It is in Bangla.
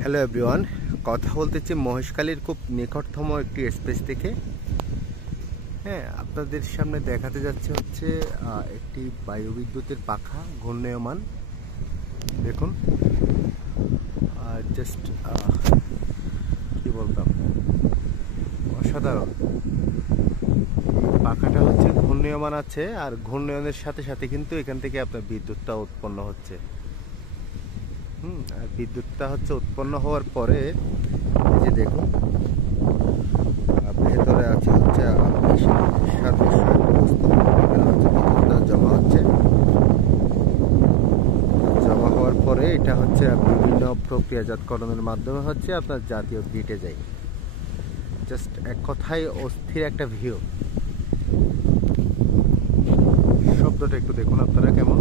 হ্যালো এভরিওয়ান, কথা বলতেছি মহেশখালীর খুব নিকটতম একটি স্পেস থেকে। হ্যাঁ, আপনাদের সামনে দেখাতে যাচ্ছে হচ্ছে একটি বায়ুবিদ্যুতের পাখা ঘূর্ণায়মান। দেখুন, জাস্ট কি বলতাম, অসাধারণ। পাখাটা হচ্ছে ঘূর্ণায়মান আছে, আর ঘূর্ণায়নের সাথে সাথে কিন্তু এখান থেকে আপনার বিদ্যুৎটা উৎপন্ন হচ্ছে। আর বিদ্যুৎটা হচ্ছে উৎপন্ন হওয়ার পরে এই যে দেখুন, ভেতরে আছে হচ্ছে বিদ্যুৎটা জমা হচ্ছে। জমা হওয়ার পরে এটা হচ্ছে বিভিন্ন প্রক্রিয়াজাতকরণের মাধ্যমে হচ্ছে আপনার জাতীয় গ্রিডে যায়। জাস্ট এক কথায় অস্থির একটা ভিউ। শব্দটা একটু দেখুন আপনারা কেমন।